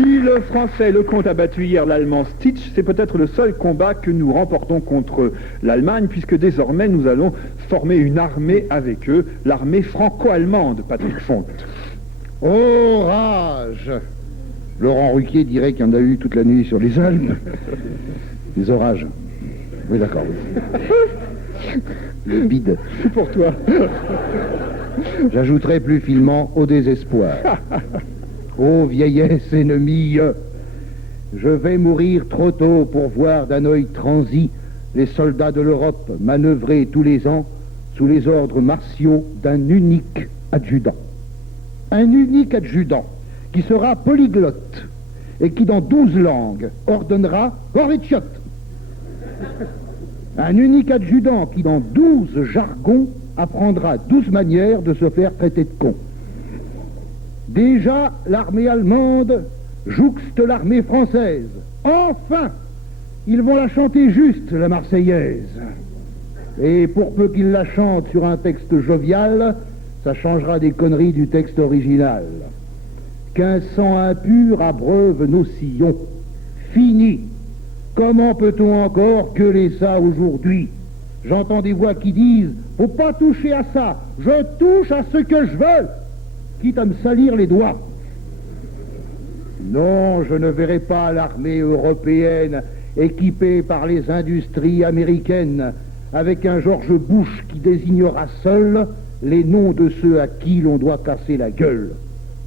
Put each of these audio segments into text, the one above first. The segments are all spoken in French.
Si le Français Lecomte a battu hier l'Allemand Stitch, c'est peut-être le seul combat que nous remportons contre l'Allemagne, puisque désormais nous allons former une armée avec eux, l'armée franco-allemande, Patrick Fonte. Orage! Laurent Ruquier dirait qu'il y en a eu toute la nuit sur les Alpes. Les orages. Oui, d'accord. Oui. Le bide. C'est pour toi. J'ajouterai plus finement au désespoir. Ô vieillesse ennemie, je vais mourir trop tôt pour voir d'un œil transi les soldats de l'Europe manœuvrer tous les ans sous les ordres martiaux d'un unique adjudant. Un unique adjudant qui sera polyglotte et qui dans 12 langues ordonnera Horvitchot. Un unique adjudant qui dans 12 jargons apprendra 12 manières de se faire traiter de con. Déjà, l'armée allemande jouxte l'armée française. Enfin, ils vont la chanter juste, la Marseillaise. Et pour peu qu'ils la chantent sur un texte jovial, ça changera des conneries du texte original. Qu'un sang impur abreuve nos sillons. Fini. Comment peut-on encore gueuler ça aujourd'hui? J'entends des voix qui disent « Faut pas toucher à ça, je touche à ce que je veux !» quitte à me salir les doigts. Non, je ne verrai pas l'armée européenne équipée par les industries américaines avec un George Bush qui désignera seul les noms de ceux à qui l'on doit casser la gueule.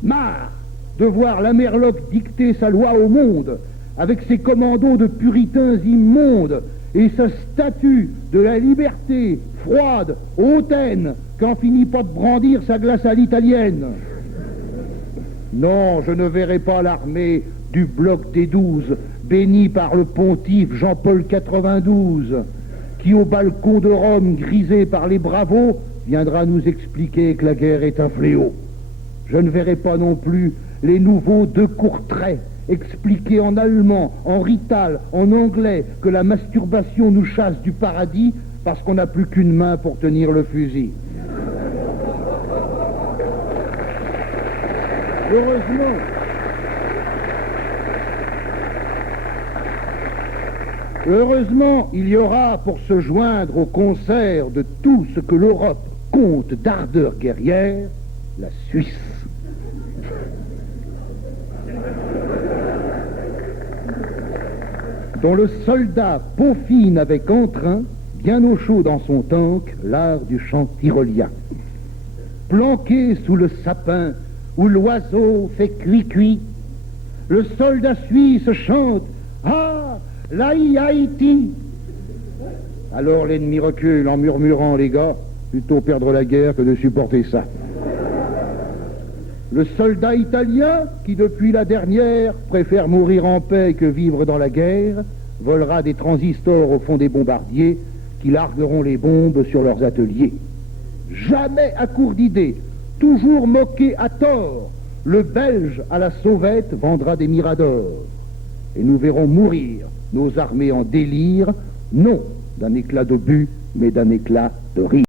Marre de voir l'Amerloc dicter sa loi au monde avec ses commandos de puritains immondes et sa statue de la liberté froide, hautaine, qu'en finit pas de brandir sa glace à l'italienne. Non, je ne verrai pas l'armée du bloc des 12, bénie par le pontife Jean-Paul 92, qui au balcon de Rome, grisé par les bravos, viendra nous expliquer que la guerre est un fléau. Je ne verrai pas non plus les nouveaux de Courtrai expliquer en allemand, en rital, en anglais, que la masturbation nous chasse du paradis parce qu'on n'a plus qu'une main pour tenir le fusil. Heureusement, il y aura pour se joindre au concert de tout ce que l'Europe compte d'ardeur guerrière, la Suisse. Dont le soldat peaufine avec entrain, bien au chaud dans son tank, l'art du chant tyrolien. Planqué sous le sapin où l'oiseau fait cuit-cuit, le soldat suisse chante « Ah, l'Haïti !» Alors l'ennemi recule en murmurant « Les gars, plutôt perdre la guerre que de supporter ça. » Le soldat italien, qui depuis la dernière préfère mourir en paix que vivre dans la guerre, volera des transistors au fond des bombardiers qui largueront les bombes sur leurs ateliers. Jamais à court d'idées, toujours moqué à tort, le Belge à la sauvette vendra des miradors. Et nous verrons mourir nos armées en délire, non d'un éclat d'obus, mais d'un éclat de rire.